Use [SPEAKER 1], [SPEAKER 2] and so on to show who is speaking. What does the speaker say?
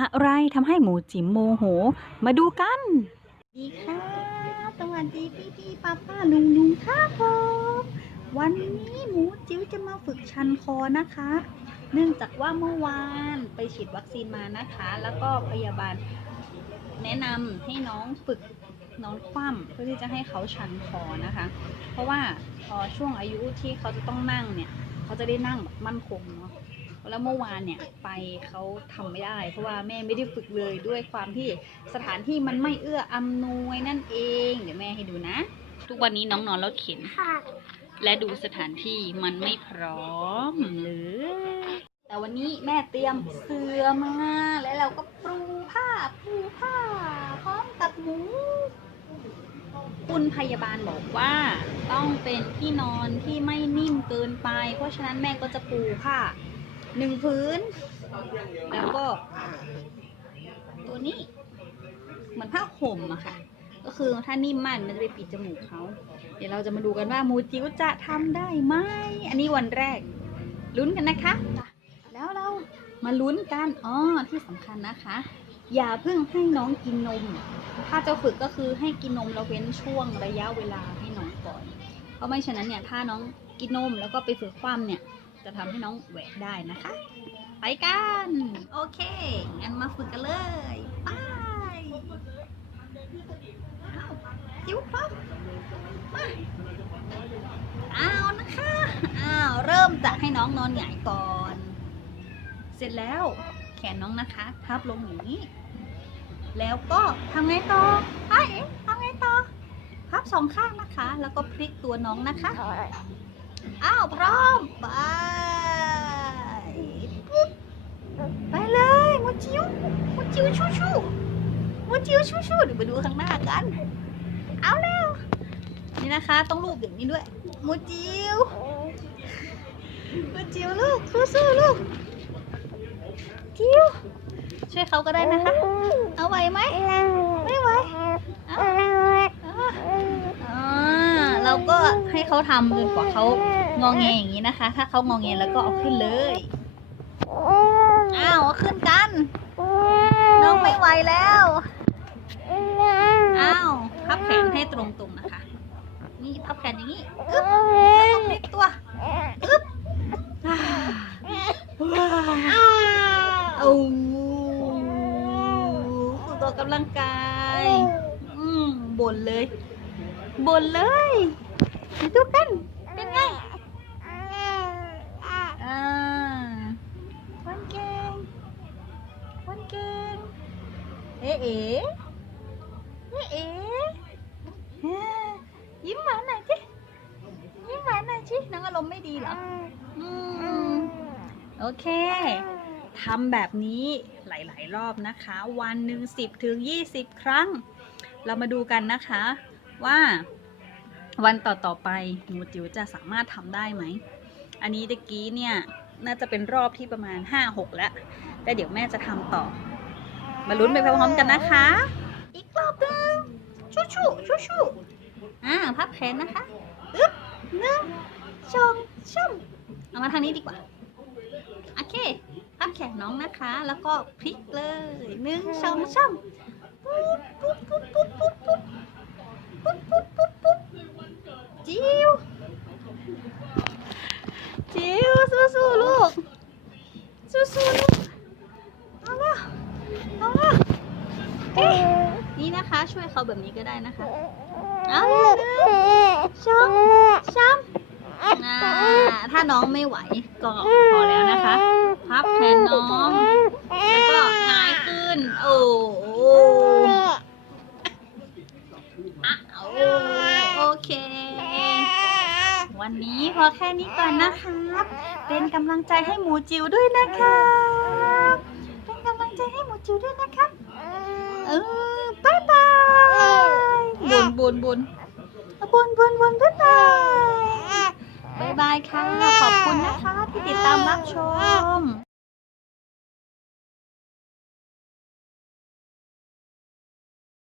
[SPEAKER 1] อะไรทำให้หมูจิ๋มโมโห มาดูกัน
[SPEAKER 2] ดีค่ะสวัสดีพี่พี่ป้าป้าลุงลุงครับผมวันนี้หมูจิ๋วจะมาฝึกชันคอนะคะ เนื่องจากว่าเมื่อวานไปฉีดวัคซีนมานะคะ แล้วก็พยาบาลแนะนำให้น้องฝึกนอนคว่ำเพื่อที่จะให้เขาชันคอนะคะ เพราะว่าพอช่วงอายุที่เขาจะต้องนั่งเนี่ย เขาจะได้นั่งแบบมั่นคงเนาะ แล้วเมื่อวานเนี่ยไปเขาทำไม่ได้ เพราะว่าแม่ไม่ได้ฝึกเลยด้วยความที่สถานที่มันไม่เอื้ออำนวยนั่นเอง เดี๋ยวแม่ให้ดูนะ ทุกวันนี้น้องนอนแล้วเข็นและดูสถานที่มันไม่พร้อมเลยแต่วันนี้แม่เตรียมเสื้อมาแล้วเราก็ปูผ้าปูผ้า พร้อมกับหมูคุณพยาบาลบอกว่าต้องเป็นที่นอนที่ไม่นิ่มเกินไป เพราะฉะนั้นแม่ก็จะปูผ้า หนึ่งพื้น แล้วก็ตัวนี้ เหมือนผ้าห่มอะค่ะ ก็คือถ้านิ่มมากมันจะไปปิดจมูกเขา เดี๋ยวเราจะมาดูกันว่ามูจิวจะทำได้ไหม อันนี้วันแรก ลุ้นกันนะคะ แล้วเรามาลุ้นกัน อ๋อ ที่สำคัญนะคะ อย่าเพิ่งให้น้องกินนม ถ้าจะฝึกก็คือให้กินนมแล้วเว้นช่วงระยะเวลาให้น้องก่อน เพราะไม่ฉะนั้นเนี่ยถ้าน้องกินนมแล้วก็ไปฝึกความเนี่ย จะทำให้น้องแหวกได้นะคะ ไปกัน โอเค งั้นมาฝึกกันเลยไปจิ้วพร้อมมาเอานะคะอ้าวเริ่มจากให้น้องนอนหงายก่อน เสร็จแล้วแขนน้องนะคะทับลงอย่างนี้ แล้วก็ทำไงต่อไอ้ทำไงต่อ พับสองข้างนะคะ แล้วก็พลิกตัวน้องนะคะ อ้าวพร้อม ไปปุ๊บไปเลยมูจิวมูจิวชูชูมูจิวชูชูเดี๋ยวไปดูข้างหน้ากัน เอาแล้วนี่นะคะ ต้องรูปอย่างนี้ด้วยมูจิวมูจิวลูกสู้ๆลูกจิวช่วยเขาก็ได้นะคะ เอาไหวไหมไม่ไหวเอาอ่า เราก็ให้เขาทำจนกว่าเขางองแงอย่างนี้นะคะ ถ้าเขางองแงแล้วก็เอาขึ้นเลยอ้าวเอาขึ้นกัน น้องไม่ไหวแล้วอ้าวพับแขนให้ตรงๆนะคะ นี่พับแขนอย่างนี้อึ๊บแล้วก็พลิกตัวอึ๊บอ่าเอาฝึกออกกำลังกาย อืมบ่นเลย บ่นเลยมาดูกัน เป็นไงอ่าวันเก่งวันเก่งเอ๋เอ๋เอ๋เอ๋เฮ้ยิ้มหวานหน่อยสิยิ้มหวานหน่อยสิน้องอารมณ์ไม่ดีเหรออืมโอเคทำแบบนี้หลาย ๆ รอบนะคะ วันหนึ่งสิบถึงยี่สิบครั้ง เรามาดูกันนะคะ ว่าวันต่อๆไปหมูจิ๋วจะสามารถทำได้ไหม อันนี้ตะกี้เนี่ยน่าจะเป็นรอบที่ประมาณ 5-6 แล้ว แต่เดี๋ยวแม่จะทำต่อ มาลุ้นไปพร้อมๆกันนะคะ อีกรอบหนึงชูชูชูชูอ่าพับแขนนะคะอึ๊บหนึ่งสองช่มเอามาทางนี้ดีกว่า โอเค พับแขนน้องนะคะ แล้วก็พลิกเลยหนึ่งสองช่มปุ๊บปุ๊บปุ๊บปุ๊บปุ๊บปุ๊บ ปุ๊บปุ๊บปุ๊บปุ๊บจิ๋วจิ๋วสู้ๆลูก สู้ๆลูก เอาละเอาละเอ๊ะนี่นะคะ ช่วยเขาแบบนี้ก็ได้นะคะ เอาเลยหนึ่งสอมถ้าน้องไม่ไหวก็พอแล้วนะคะ พับแขนน้อง เควันนี้พอแค่นี้ก่อนนะครับ เป็นกำลังใจให้หมูจิ๋วด้วยนะครับ เป็นกำลังใจให้หมูจิ๋วด้วยนะครับเออบายบายบนบนบนบนบนบนบายบายบายบายค่ะ ขอบคุณนะคะที่ติดตามรับชม